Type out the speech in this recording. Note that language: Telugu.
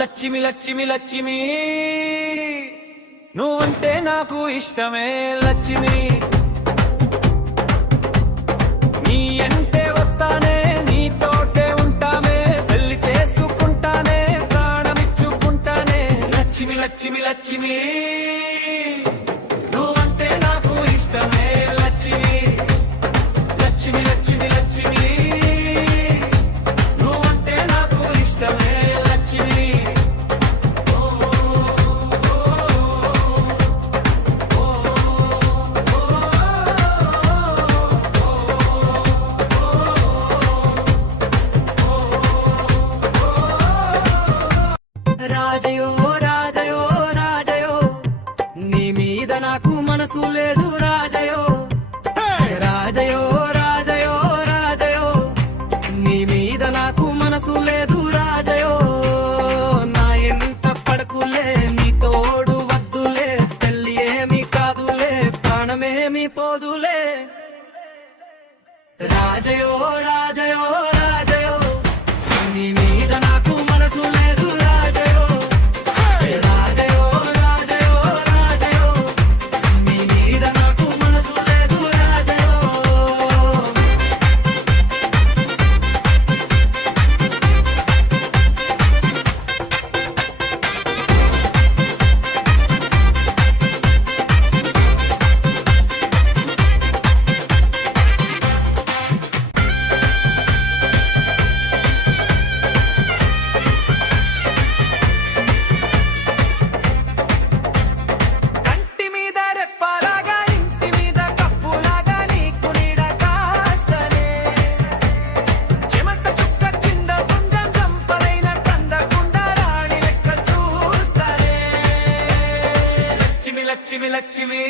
లక్ష్మి లక్ష్మి లక్ష్మి నువ్వంటే నాకు ఇష్టమే లక్ష్మి నీ అంటే వస్తానే నీతోటే ఉంటామే పెళ్లి చేసుకుంటానే ప్రాణమిచ్చుకుంటానే లక్ష్మి లక్ష్మి లక్ష్మి నువ్వంటే నాకు ఇష్టమే లక్ష్మి లక్ష్మి లక్ష్మి లక్ష్మి నువ్వంటే నాకు ఇష్టమే లక్ష్మి రాజయో రాజయో రాజయో నీ మీద నాకు మనసు లేదు రాజయో రాజయో రాజయో రాజయో నీ మీద నాకు మనసు లేదు రాజయో నా ఎంత పడకులే నీ తోడు వద్దులే పెళ్ళి ఏమి కాదులే ప్రాణమేమి పోదులే రాజయో రాజయో రాజయో నీ మీద నాకు మనసు లేదు రాజయో రాజయో రాజయో రాజయో నీ మీద నాకు మనసు లేదు రాజయో కంటి మీద రెప్పలాగా ఇంటి మీద కప్పులాగా నీకు నీడ కాస్తనే చెమట చుక్క చింద గుంజం చంపలైన కందకుండా రాణి లెక్క చూస్తానే లక్ష్మి లక్ష్మి లక్ష్మి